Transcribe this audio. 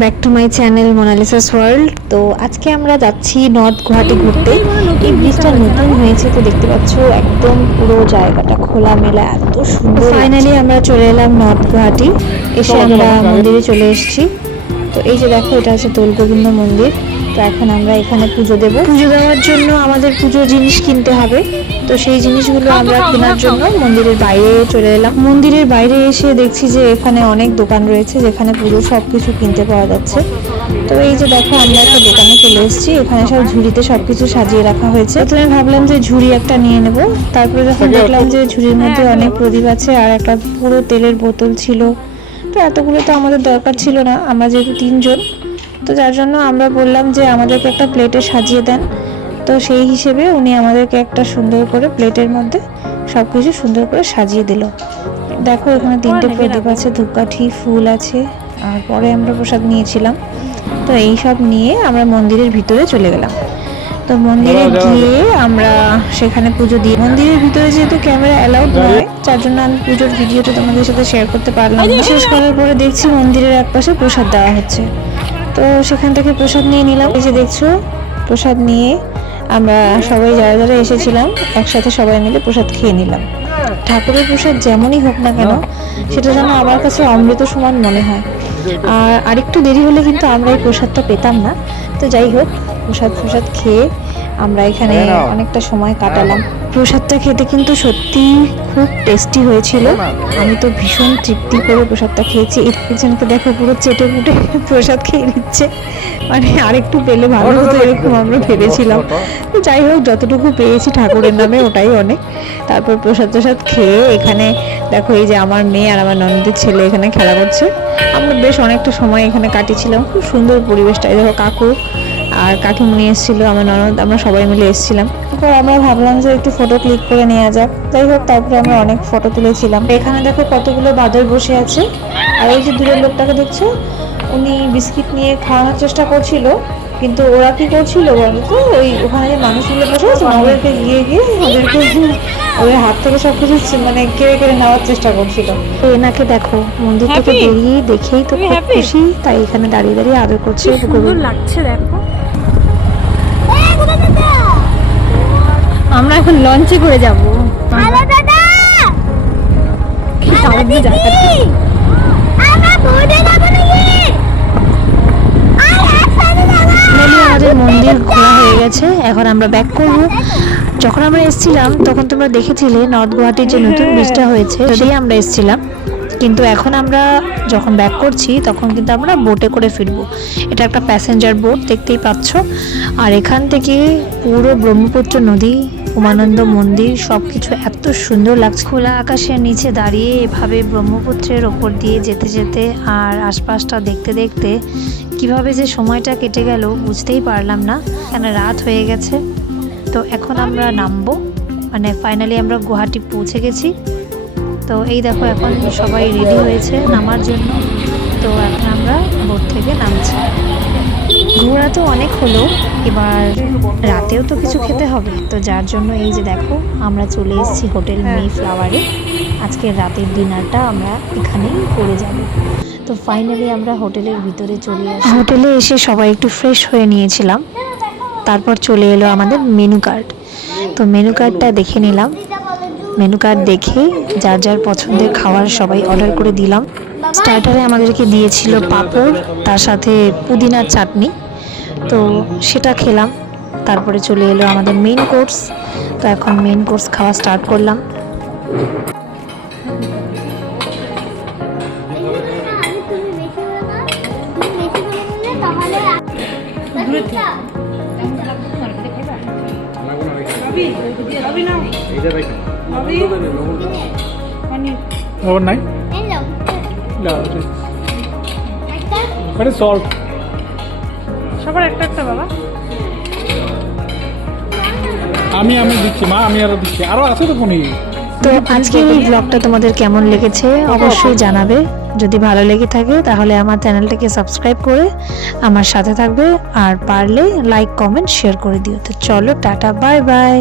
Back to my channel Monalisa's world. তো আজকে আমরা যাচ্ছি নর্থ গুয়াহাটি ঘুরতে। এই ব্রিজটা নতুন হয়েছে, তো দেখতে পাচ্ছ একদম পুরো জায়গাটা খোলামেলা, এত সুন্দর। ফাইনালি আমরা চলে এলাম নর্থ গুয়াহাটি, এসে আমরা মন্দিরে চলে এসেছি। তো এই যে দেখো, এটা হচ্ছে দোল গোবিন্দ মন্দির। তো এখন আমরা এখানে পুজো দেব। পুজো দেওয়ার জন্য আমাদের পুজোর জিনিস কিনতে হবে, তো সেই জিনিসগুলো আমরা কেনার জন্য মন্দিরের বাইরে চলে এলাম। মন্দিরের বাইরে এসে দেখছি যে এখানে অনেক দোকান রয়েছে যেখানে পুজোর সবকিছু কিনতে পাওয়া যাচ্ছে। তো এই যে দেখো, আমরা একটা দোকানে চলে এসেছি। এখানে সব ঝুড়িতে সবকিছু সাজিয়ে রাখা হয়েছে। প্রথমে ভাবলাম যে ঝুড়ি একটা নিয়ে নেব, তারপরে যখন দেখলাম যে ঝুড়ির মধ্যে অনেক প্রদীপ আছে আর একটা পুরো তেলের বোতল ছিল, তো এতগুলো তো আমাদের দরকার ছিল না, আমরা যেহেতু 3 জন, তো যার জন্য আমরা বললাম যে আমাদেরকে একটা প্লেটে সাজিয়ে দেন। তো সেই হিসেবে উনি আমাদেরকে একটা সুন্দর করে প্লেটের মধ্যে সব কিছু সুন্দর করে সাজিয়ে দিল। দেখো, এখানে 3টে প্রদীপ আছে, ধূপকাঠি, ফুল আছে, আর পরে আমরা প্রসাদ নিয়েছিলাম। তো এই সব নিয়ে আমরা মন্দিরের ভিতরে চলে গেলাম। তো মন্দিরে গিয়ে আমরা সেখানে পুজো দিই। মন্দিরের ভিতরে যেহেতু ক্যামেরা অ্যালাউড নয়, যার জন্য আমি পুজোর ভিডিওটা তোমাদের সাথে শেয়ার করতে পারলাম না। শেষ করার পরে দেখছি মন্দিরের একপাশে প্রসাদ দেওয়া হচ্ছে, তো সেখান থেকে প্রসাদ নিয়ে নিলাম। এই যে দেখছো, প্রসাদ নিয়ে আমরা সবাই যারা যারা এসেছিলাম একসাথে সবাই মিলে প্রসাদ খেয়ে নিলাম। ঠাকুরের প্রসাদ যেমনই হোক না কেন, সেটা যেন আমার কাছে অমৃত সমান মনে হয়। আর আরেকটু দেরি হলে কিন্তু আমরা এই প্রসাদটা পেতাম না। তো যাই হোক, প্রসাদ খেয়ে আমরা এখানে অনেকটা সময় কাটালাম। প্রসাদটা খেতে কিন্তু সত্যি খুব টেস্টি হয়েছিল। আমি তো ভীষণ তৃপ্তি করে প্রসাদটা খেয়েছি। একজনকে দেখো পুরো চেটে পুটে প্রসাদ খেয়ে নিচ্ছে, মানে আরেকটু পেলে ভালো হতো এরকম আমরা ভেবেছিলাম। তো যাই হোক, যতটুকু পেয়েছি ঠাকুরের নামে ওটাই অনেক। তারপর প্রসাদ খেয়ে এখানে দেখো, এই যে আমার মেয়ে আর আমার ননদের ছেলে এখানে খেলা করছে। আমরা বেশ অনেকটা সময় এখানে কাটিয়েছিলাম, খুব সুন্দর পরিবেশটা। এই দেখো, কাকু আর কাকিমুনি এসেছিলো, আমার ননদ, আমরা সবাই মিলে এসেছিলাম। তারপর আমরা ভাবলাম যে একটু ফটো ক্লিক করে নেওয়া যাক। যাই হোক, তারপরে আমরা অনেক ফটো তুলেছিলাম। এখানে দেখো কতগুলো বাদর বসে আছে, আর এই যে দূরের লোকটাকে দেখছো, উনি বিস্কিট নিয়ে খাওয়ানোর চেষ্টা করছিল। কিন্তু ওরা কি করছিল বলতো, ওখানে যে মানুষগুলো বসে আছে ওদেরকে গিয়ে ওদেরকে ওদের হাত থেকে সবকিছু মানে কেড়ে নেওয়ার চেষ্টা করছিল। তো এনাকে দেখো, মন্দির থেকে বেরিয়ে দেখেই তো খুব খুশি, তাই এখানে দাঁড়িয়ে আদর করছে। সুন্দর লাগছে দেখো। আমরা এখন লঞ্চে করে যাবো। আমাদের মন্দির ঘোরা হয়ে গেছে, এখন আমরা ব্যাক করবো। যখন আমরা এসেছিলাম তখন তোমরা দেখেছিলে নর্থ গুয়াহাটির যে নতুন ব্রিজটা হয়েছে, সেই আমরা এসেছিলাম। কিন্তু এখন আমরা যখন ব্যাক করছি তখন কিন্তু আমরা বোটে করে ফিরবো। এটা একটা প্যাসেঞ্জার বোট, দেখতেই পাচ্ছ। আর এখান থেকে পুরো ব্রহ্মপুত্র নদী, উমানন্দ মন্দির, সব কিছু এত সুন্দর লাগছে। খোলা আকাশের নিচে দাঁড়িয়ে এভাবে ব্রহ্মপুত্রের ওপর দিয়ে যেতে যেতে আর আশপাশটা দেখতে দেখতে কিভাবে যে সময়টা কেটে গেল বুঝতেই পারলাম না। এখানে রাত হয়ে গেছে, তো এখন আমরা নামবো, মানে ফাইনালি আমরা গুয়াহাটি পৌঁছে গেছি। তো এই দেখো, এখন সবাই রেডি হয়েছে নামার জন্য। তো এখন আমরা বোট থেকে নামছি। ঘোরা তো অনেক হলো, এবার রাতেও তো কিছু খেতে হবে। তো যার জন্য এই যে দেখো, আমরা চলে এসেছি হোটেল মে ফ্লাওয়ারে। আজকের রাতের ডিনারটা আমরা এখানেই করে যাব। তো ফাইনালি আমরা হোটেলের ভিতরে চলে আসি। হোটেলে এসে সবাই একটু ফ্রেশ হয়ে নিয়েছিলাম। তারপর চলে এলো আমাদের মেনু কার্ড। তো মেনু কার্ডটা দেখে নিলাম। মেনু কার্ড দেখে যার যার পছন্দের খাবার সবাই অর্ডার করে দিলাম। স্টার্টারে আমাদেরকে দিয়েছিল পাঁপড়, তার সাথে পুদিনার চাটনি, তো সেটা খেলাম। তারপরে চলে এলো আমাদের মেইন কোর্স। তো এখন মেইন কোর্স খাওয়া স্টার্ট করলাম। সবার একটা একটা বাবা, আমি দিচ্ছি মা, আমি আরো দিচ্ছি, আরো আছে তো পনির। তো আজকের এই ব্লগটা তোমাদের কেমন লেগেছে অবশ্যই জানাবে। যদি ভালো লেগে থাকে তাহলে আমার চ্যানেলটাকে সাবস্ক্রাইব করে আমার সাথে থাকবে, আর পারলে লাইক কমেন্ট শেয়ার করে দিও। তো চলো, টাটা, বাই বাই।